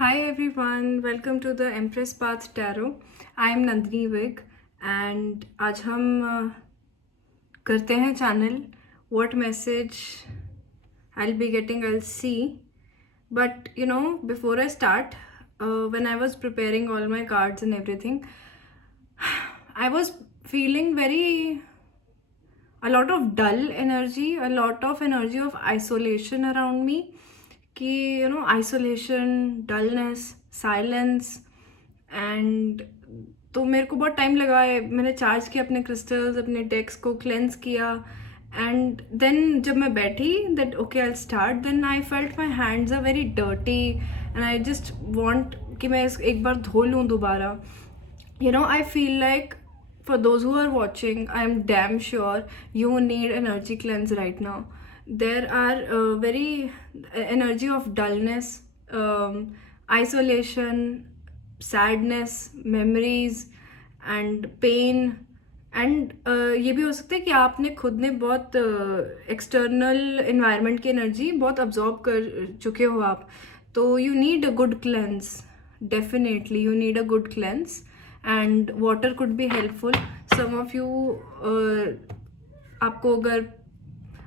Hi everyone, welcome to the Empress Path Tarot. I am Nandini Vig and आज हम करते हैं channel. What message I'll be getting, I'll see. But before I start, when I was preparing all my cards and everything, I was feeling a lot of dull energy, a lot of energy of isolation around me. कि isolation, dullness, silence and तो मेरे को बहुत time लगा है. मैंने charge किया अपने क्रिस्टल्स, अपने डेक्स को क्लेंस किया एंड देन जब मैं बैठी that okay I start, then I felt my hands are very dirty and I just want कि मैं एक बार धो लूँ दोबारा. I feel like for those who are watching, I am damn sure you need energy cleanse right now. There are very energy of dullness, isolation, sadness, memories and pain. And ये भी हो सकता है कि आपने खुद ने बहुत एक्सटर्नल इन्वायरमेंट की एनर्जी बहुत अब्जॉर्ब कर चुके हो आप. तो you need a good cleanse, definitely you need a good cleanse and water could be helpful. Some of you आपको अगर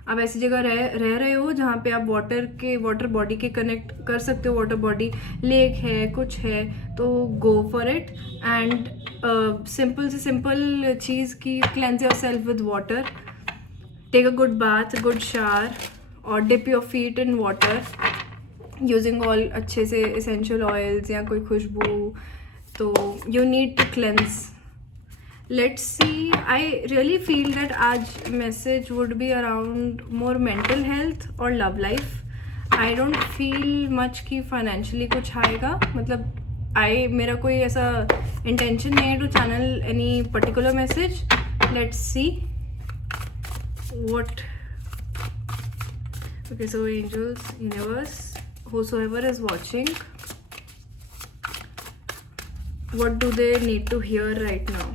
आप ऐसी जगह रह रहे हो जहाँ पे आप वाटर बॉडी के कनेक्ट कर सकते हो, वाटर बॉडी लेक है, कुछ है, तो go for it. And simple से सिंपल चीज़ की cleanse yourself with water. Take a good bath, good shower और dip your feet in water using all अच्छे से एसेंशियल ऑयल्स या कोई खुशबू. तो you need to cleanse. Let's see. I really feel that आज message would be around more mental health और love life. I don't feel much कि financially कुछ आएगा. मतलब मेरा कोई ऐसा इंटेंशन नहीं है to channel any particular message. Let's see what. Okay, so angels, universe, whosoever is watching, what do they need to hear right now?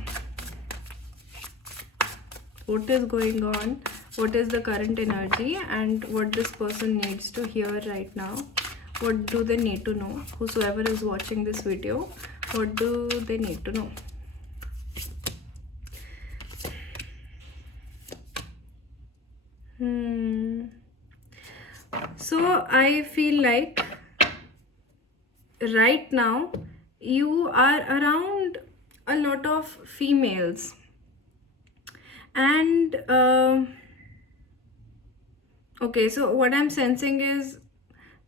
What is going on? What is the current energy and what this person needs to hear right now? What do they need to know? Whosoever is watching this video, what do they need to know? So I feel like right now you are around a lot of females and okay, so what I'm sensing is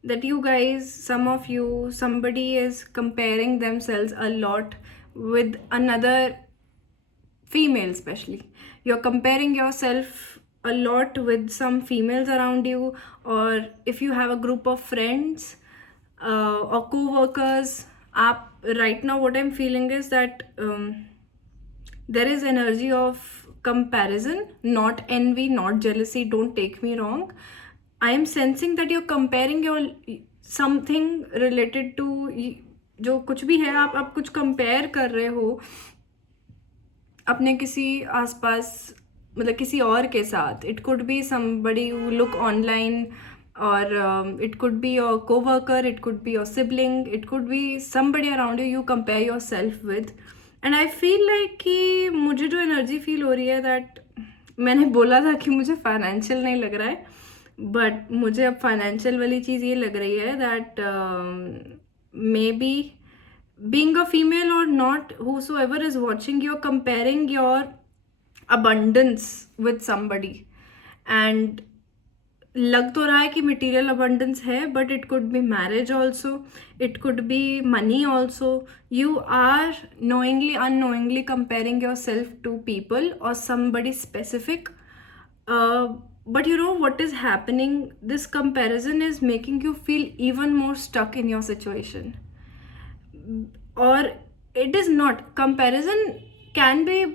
that you guys, some of you, somebody is comparing themselves a lot with another female. Especially you're comparing yourself a lot with some females around you, or if you have a group of friends or co-workers. Right now what I'm feeling is that there is energy of comparison, not envy, not jealousy, don't take me wrong. I am sensing that you're comparing your something related to जो कुछ भी है, आप कुछ compare कर रहे हो अपने किसी आसपास, मतलब किसी और के साथ. It could B somebody you look online, or it could be your co-worker, it could be your sibling, it could be somebody around you you compare yourself with. And I feel like कि मुझे जो energy feel हो रही है that, मैंने बोला था कि मुझे फाइनेंशियल नहीं लग रहा है, बट मुझे अब फाइनेंशियल वाली चीज़ ये लग रही है that may be being a female or not, whosoever is watching, you're comparing your abundance with somebody. And लग तो रहा है कि material abundance है, but it could be marriage also, it could be money also. You are knowingly unknowingly comparing yourself to people or somebody specific, but you know what is happening, this comparison is making you feel even more stuck in your situation. Or it is not. Comparison can be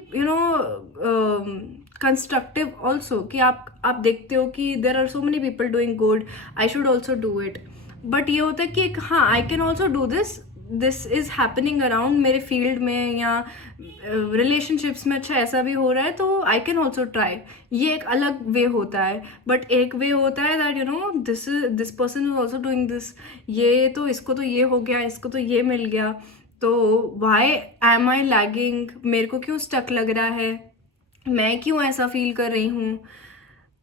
constructive also, कि आप देखते हो कि there are so many people doing good, I should also do it. but ये होता है कि हाँ, I can also do this, this is happening around मेरे फील्ड में या रिलेशनशिप्स में अच्छा ऐसा भी हो रहा है, तो आई कैन ऑल्सो ट्राई. ये एक अलग वे होता है. बट एक वे होता है that this person is also doing this. ये तो इसको तो ये हो गया, इसको तो ये मिल गया, तो वाई एम आई लैगिंग, मेरे को क्यों स्टक लग रहा है, मैं क्यों ऐसा फील कर रही हूँ.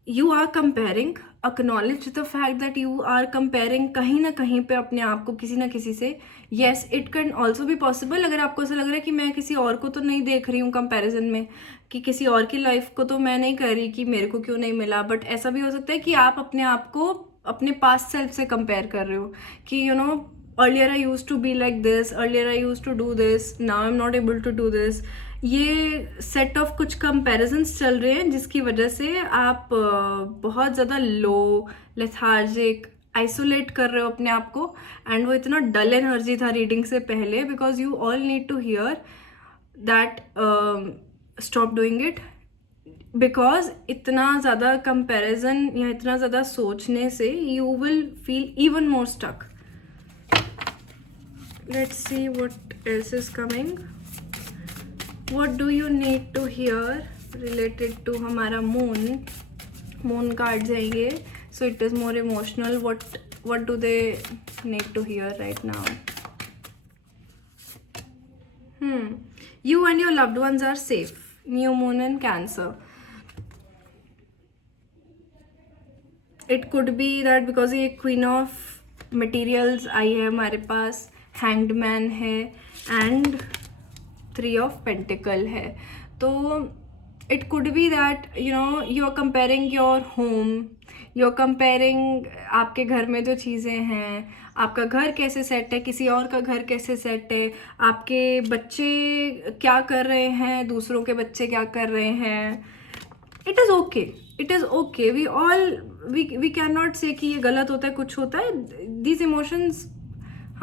You are comparing. Acknowledge the fact that you are comparing कहीं ना कहीं पे अपने आप को किसी ना किसी से. येस, इट कैन ऑल्सो भी पॉसिबल अगर आपको ऐसा लग रहा है कि मैं किसी और को तो नहीं देख रही हूँ कंपैरिजन में, कि किसी और की लाइफ को तो मैं नहीं कर रही कि मेरे को क्यों नहीं मिला. बट ऐसा भी हो सकता है कि आप अपने आप को अपने पास्ट सेल्फ से कंपेयर कर रहे हो कि earlier I used to be like this, earlier I used to do this, now I'm not able to do this. ये सेट ऑफ कुछ कंपैरिजन्स चल रहे हैं जिसकी वजह से आप बहुत ज़्यादा लो, लेथार्जिक, आइसोलेट कर रहे हो अपने आप को. एंड वो इतना डल एनर्जी था रीडिंग से पहले, because you all need to hear that stop doing it. Because इतना ज़्यादा कंपैरिजन या इतना ज़्यादा सोचने से you will feel even more stuck. Let's see what else is coming. What do you need to hear related to हमारा moon cards है ये. So it is more emotional. What do they need to hear right now? You and your loved ones are safe. New moon in Cancer. It could be that because ये Queen of Materials आई है हमारे पास, hanged man है and 3 of pentacle है. तो it could be that you are comparing your home, you are comparing आपके घर में जो चीज़ें हैं, आपका घर कैसे सेट है, किसी और का घर कैसे सेट है, आपके बच्चे क्या कर रहे हैं, दूसरों के बच्चे क्या कर रहे हैं. It is okay, it is okay. We can not say कि ये गलत होता है, कुछ होता है. These emotions,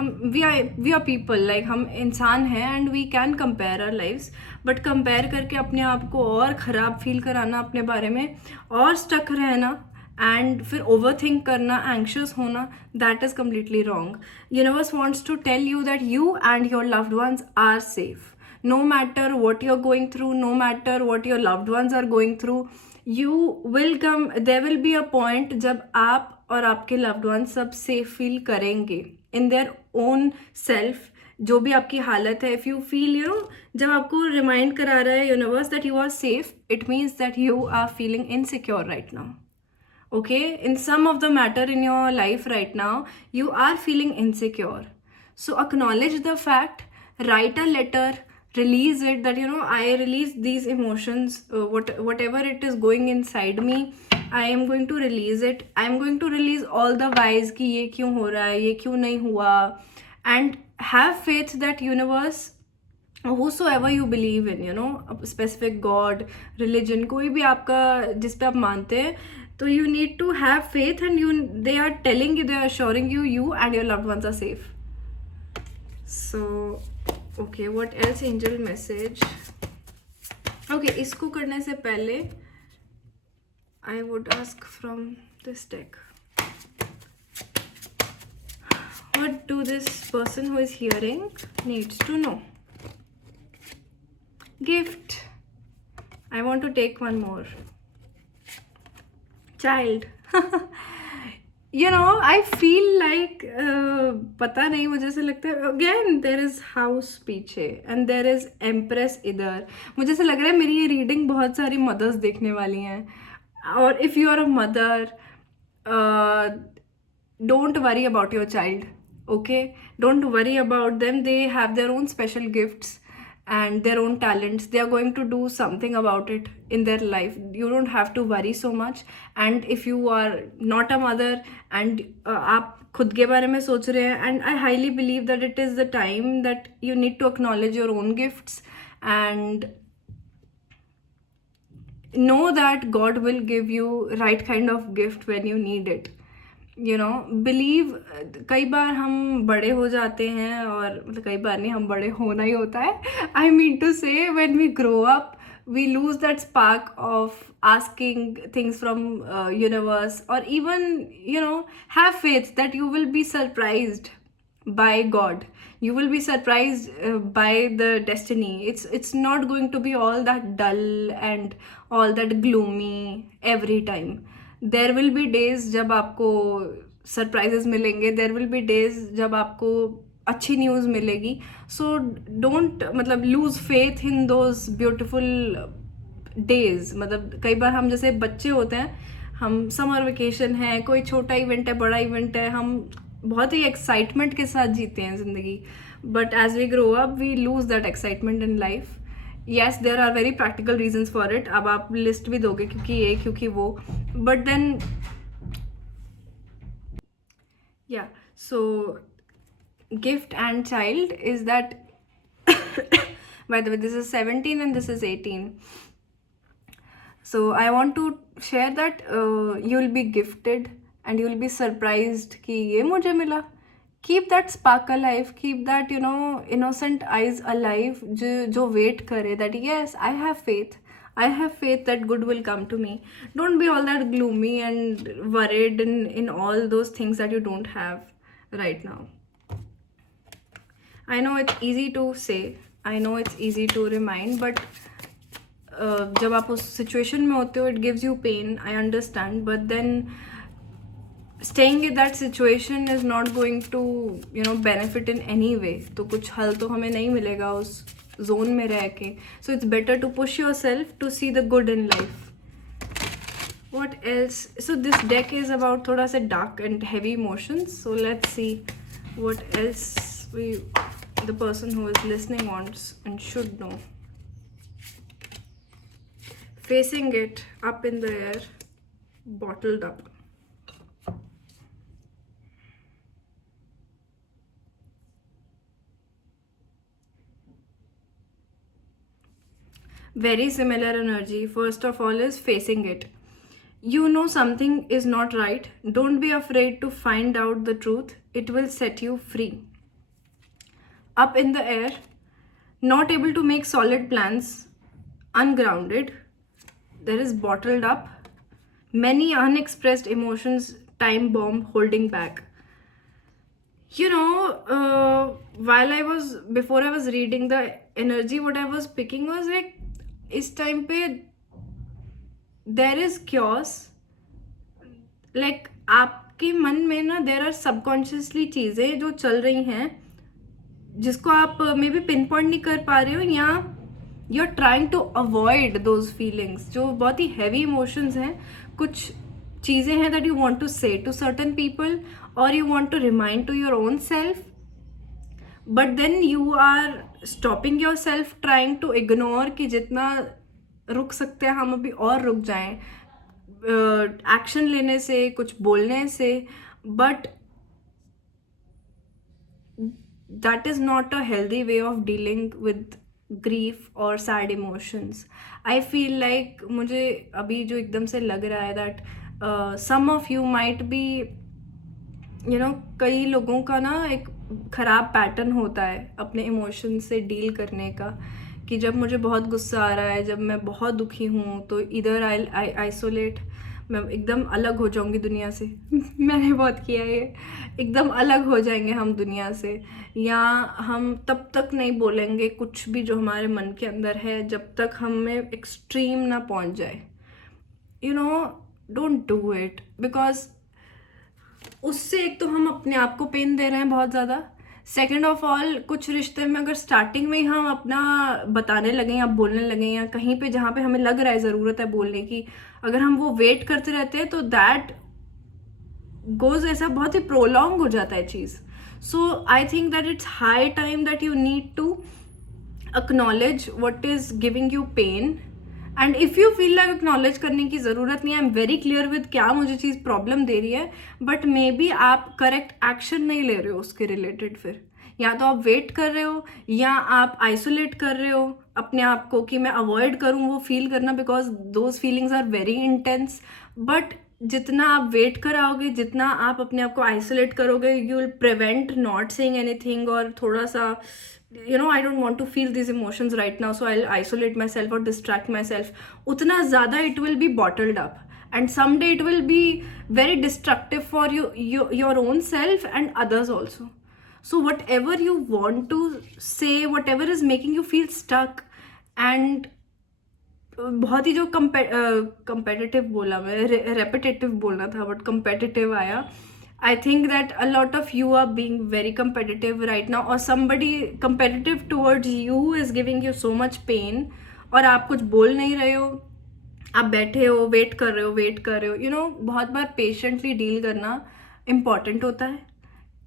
we are people, like हम इंसान हैं and we can compare our lifes. But compare करके अपने आप को और ख़राब फील कराना अपने बारे में, और स्टक रहना एंड फिर ओवर थिंक करना, एंक्शियस होना, that is completely wrong. Universe wants to tell you that you and your loved ones are safe. No matter what you're going through, no matter what your loved ones are going through, there will be a point जब आप और आपके loved ones सब safe feel करेंगे in their own self. जो भी आपकी हालत है, if you feel जब आपको remind करा रहा है universe that you are safe, it means that you are feeling insecure right now. Okay, in some of the matter in your life right now, you are feeling insecure. So acknowledge the fact, write a letter, release it, that I release these emotions, whatever it is going inside me, I am going to release it. I am going to release all the whys कि ये क्यों हो रहा है, ये क्यों नहीं हुआ. And have faith that universe, whosoever you believe in, a specific god, religion, कोई भी आपका जिस पे आप मानते हैं, तो you need to have faith, and they are telling you, they are assuring you and your loved ones are safe. So okay, what else angel message? Okay, इसको करने से पहले I would ask from this deck, what do this person who is hearing needs to know? Gift. I want to take one more. Child. I feel like पता नहीं, मुझे ऐसा लगता है again there is house पीछे and there is empress इधर. मुझे ऐसा लग रहा है मेरी ये रीडिंग बहुत सारी मदर्स देखने वाली हैं. और if you are a mother, don't worry about your child, okay? Don't worry about them. They have their own special gifts and their own talents. They are going to do something about it in their life. You don't have to worry so much. And if you are not a mother and आप खुद के बारे में सोच रहे हैं, and I highly believe that it is the time that you need to acknowledge your own gifts and know that God will give you right kind of gift when you need it. Believe. कई बार हम बड़े हो जाते हैं, और मतलब कई बार नहीं, हम बड़े होना ही होता है. I mean to say, when we grow up, we lose that spark of asking things from universe, or even have faith that you will be surprised by God. You will be surprised by the destiny. It's not going to be all that dull and all that gloomy every time. There will be days जब आपको surprises मिलेंगे, there will be days जब आपको अच्छी news मिलेगी. So don't मतलब lose faith in those beautiful days. मतलब कई बार हम जैसे बच्चे होते हैं, हम समर वेकेशन है, कोई छोटा इवेंट है, बड़ा इवेंट है, हम बहुत ही एक्साइटमेंट के साथ जीते हैं ज़िंदगी. But as we grow up we lose that excitement in life. Yes there are very practical reasons for it. अब आप लिस्ट भी दोगे क्योंकि ये क्योंकि वो, but then yeah. So gift and child is that by the way, this is 17 and this is 18. So I want to share that you'll be gifted and you'll be surprised कि ये मुझे मिला. Keep that spark alive, keep that innocent eyes alive जो wait करे that yes, I have faith that good will come to me. Don't be all that gloomy and worried in all those things that you don't have right now. I know it's easy to say, I know it's easy to remind, but जब आप उस situation में होते हो, it gives you pain, I understand, but then staying in that situation is not going to benefit in any way. तो कुछ हल तो हमें नहीं मिलेगा उस जोन में रह के. So it's better to push yourself to see the good in life. What else? So this deck is about थोड़ा सा dark and heavy emotions. So let's see what else the person who is listening wants and should know. Facing it, up in the air, bottled up. Very similar energy. First of all is facing it. You know something is not right. Don't be afraid to find out the truth. It will set you free. Up in the air, not able to make solid plans, ungrounded. There is bottled up. Many unexpressed emotions, time bomb holding back. Before I was reading the energy, what I was picking was like, इस time पे there is chaos. Like आपके मन में ना there are subconsciously चीज़ें जो चल रही हैं जिसको आप मे बी पिन पॉइंट नहीं कर पा रहे हो, या you are trying to avoid those feelings जो बहुत ही हैवी इमोशंस हैं. कुछ चीज़ें हैं that you want to say to certain people और you want to remind to your own self, but then you are stopping yourself trying to ignore कि जितना रुक सकते हैं हम अभी और रुक जाएं एक्शन लेने से, कुछ बोलने से. But that is not a healthy way of dealing with grief और sad emotions. I feel like मुझे अभी जो एकदम से लग रहा है that some of you might be कई लोगों का ना एक ख़राब पैटर्न होता है अपने इमोशन से डील करने का, कि जब मुझे बहुत गुस्सा आ रहा है, जब मैं बहुत दुखी हूँ, तो इधर आई आइसोलेट, मैं एकदम अलग हो जाऊँगी दुनिया से. मैंने बहुत किया है ये. एकदम अलग हो जाएंगे हम दुनिया से, या हम तब तक नहीं बोलेंगे कुछ भी जो हमारे मन के अंदर है जब तक हमें एक्सट्रीम ना पहुँच जाए. डोंट डू इट, बिकॉज उससे एक तो हम अपने आप को पेन दे रहे हैं बहुत ज़्यादा. सेकेंड ऑफ ऑल, कुछ रिश्ते में अगर स्टार्टिंग में ही हम अपना बताने लगे या बोलने लगे या कहीं पे जहाँ पे हमें लग रहा है ज़रूरत है बोलने की, अगर हम वो वेट करते रहते हैं तो दैट गोज, ऐसा बहुत ही प्रोलॉन्ग हो जाता है चीज़. So I think that it's high time that you need to acknowledge what is giving you pain. And if you feel like acknowledge करने की ज़रूरत नहीं है, I am very clear with क्या मुझे चीज़ प्रॉब्लम दे रही है, बट मे बी आप करेक्ट एक्शन नहीं ले रहे हो उसके रिलेटेड. फिर या तो आप वेट कर रहे हो या आप आइसोलेट कर रहे हो अपने आप को कि मैं अवॉइड करूँ वो फील करना, because those feelings are very intense. But जितना आप वेट कराओगे, जितना आप अपने आप को आइसोलेट करोगे, you will prevent not saying anything, और थोड़ा सा I don't want to feel these emotions right now, so I'll isolate myself or distract myself. उतना ज़्यादा it will be bottled up, and someday it will be very destructive for you, your own self and others also. So whatever you want to say, whatever is making you feel stuck, and बहुत ही जो competitive बोला मैं, repetitive बोलना था but competitive आया. I think that a lot of you are being very competitive right now, or somebody competitive towards you is giving you so much pain, और आप कुछ बोल नहीं रहे हो, आप बैठे हो, वेट कर रहे हो. यू नो, बहुत बार पेशेंटली डील करना इम्पॉर्टेंट होता है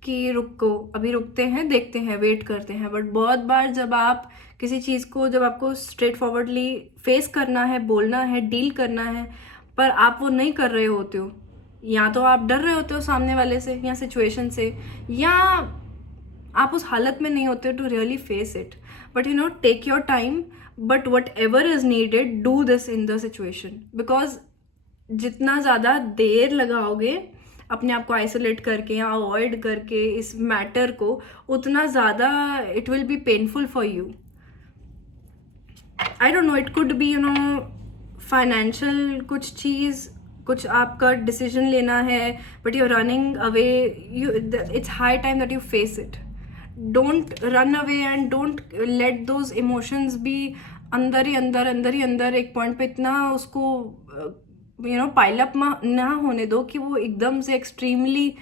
कि रुको, अभी रुकते हैं, देखते हैं, वेट करते हैं. बट बहुत बार जब आप किसी चीज़ को, जब आपको स्ट्रेट फॉरवर्डली फेस करना है, बोलना है, डील करना है, पर आप वो नहीं कर रहे होते हो, या तो आप डर रहे होते हो सामने वाले से या सिचुएशन से, या आप उस हालत में नहीं होते हो to really face it. But you know, take your time, but whatever is needed, do this in the situation. Because जितना ज़्यादा देर लगाओगे अपने आप को आइसोलेट करके या अवॉइड करके इस मैटर को, उतना ज़्यादा it will be painful for you. I don't know, it could be, you know, financial कुछ चीज़, कुछ आपका डिसीजन लेना है, but you are running away. It's high time that you face it. Don't run away and don't let those emotions be अंदर ही अंदर एक पॉइंट पे इतना उसको यू नो पाइल अप ना होने दो कि वो एकदम से एक्सट्रीमली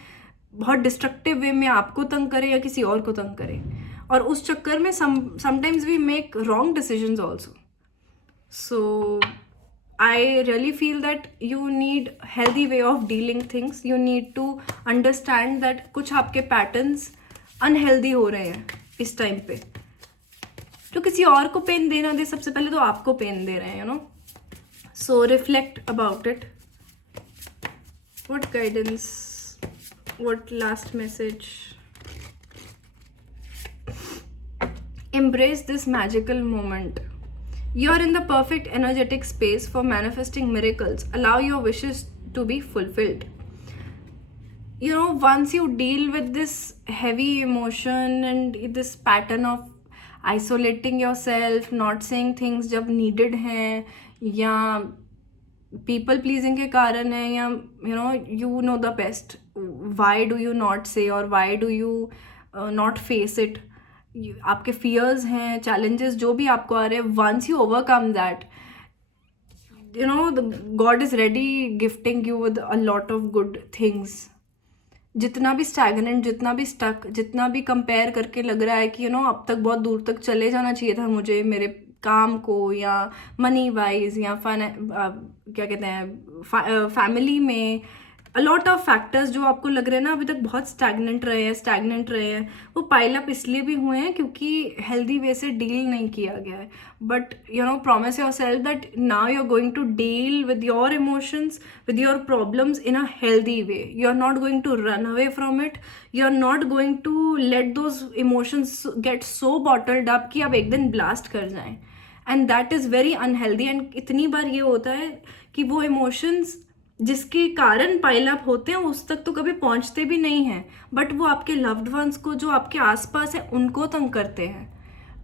बहुत डिस्ट्रक्टिव वे में आपको तंग करे या किसी और को तंग करे. और उस चक्कर में sometimes we make wrong decisions also. So I really feel that you need healthy way of dealing things. You need to understand that कुछ आपके patterns unhealthy हो रहे हैं इस time पे. तो किसी और को पेन देना दे, सबसे पहले तो आपको पेन दे रहे हैं, you know. So reflect about it. What guidance? What last message? Embrace this magical moment. You are in the perfect energetic space for manifesting miracles. Allow your wishes to be fulfilled. You know, once you deal with this heavy emotion and this pattern of isolating yourself, not saying things जब needed हैं, या people pleasing के कारण है, या you know the best. Why do you not say, or why do you not face it? आपके fears हैं, challenges जो भी आपको आ रहे हैं, once you overcome that, you know, God is ready gifting you with a lot of good things. जितना भी स्टैगनेंट, जितना भी स्टक, जितना भी कंपेयर करके लग रहा है कि यू नो अब तक बहुत दूर तक चले जाना चाहिए था मुझे मेरे काम को, या मनी वाइज, या क्या कहते हैं फैमिली में, अलॉट ऑफ फैक्टर्स जो आपको लग रहे हैं ना अभी तक बहुत स्टैगनेंट रहे हैं, वो पाइल अप इसलिए भी हुए हैं क्योंकि हेल्दी वे से डील नहीं किया गया है. But you know, promise yourself that now you are going to deal with your emotions, with your problems in a healthy way. You are not going to run away from it. You are not going to let those emotions get so bottled up कि आप एक दिन blast कर जाएं. And that is very unhealthy. And इतनी बार ये होता है कि वो इमोशंस जिसके कारण पाइल अप होते हैं उस तक तो कभी पहुंचते भी नहीं हैं, बट वो आपके लव्ड वंस को, जो आपके आसपास है, उनको तंग करते हैं.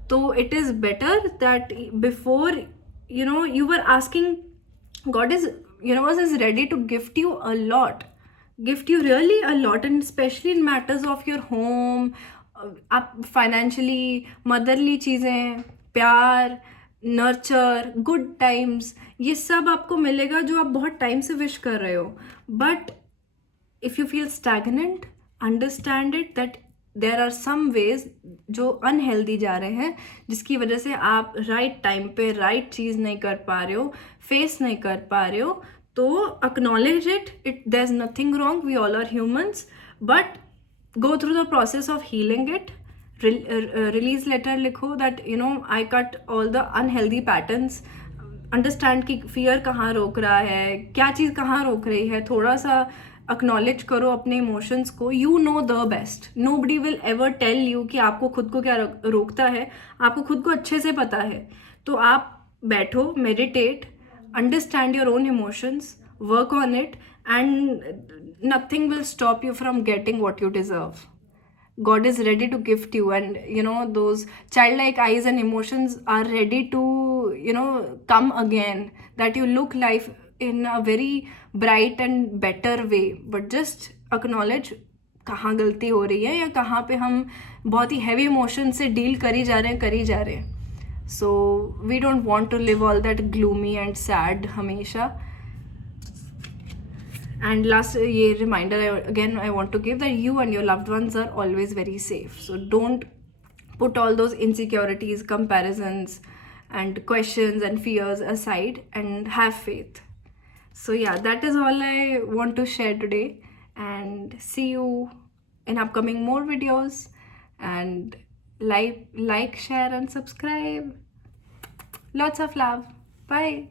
तो it is better that before you know you are asking, God is, universe is ready to gift you a lot, gift you really a lot, and specially in matters of your home. आप financially, motherly चीज़ें, प्यार, nurture, good times, ये सब आपको मिलेगा जो आप बहुत टाइम से विश कर रहे हो. But if you feel stagnant, understand it that there are some ways जो अनहेल्दी जा रहे हैं, जिसकी वजह से आप राइट टाइम पे राइट चीज़ नहीं कर पा रहे हो, फेस नहीं कर पा रहे हो. तो acknowledge it, there is nothing wrong, we all are humans, but go through the process of healing it. Release letter लिखो that you know I cut all the unhealthy patterns. Understand कि fear कहाँ रोक रहा है, क्या चीज़ कहाँ रोक रही है. थोड़ा सा अक्नॉलेज करो अपने इमोशंस को. You know the best. Nobody will ever tell you कि आपको खुद को क्या रोकता है. आपको खुद को अच्छे से पता है. तो आप बैठो, meditate, understand your own emotions, work on it, and nothing will stop you from getting what you deserve. God is ready to gift you, and you know those childlike eyes and emotions are ready to, you know, come again, that you look life in a very bright and better way. But just acknowledge, कहाँ गलती हो रही है या कहाँ पे हम बहुत ही हैवी इमोशन से डील करी जा रहे हैं. So we don't want to live all that gloomy and sad हमेशा. And last ये reminder I want to give that you and your loved ones are always very safe. So don't put all those insecurities, comparisons, and questions and fears aside and have faith. So yeah, that is all I want to share today, and see you in upcoming more videos. And like, share, and subscribe. Lots of love. Bye.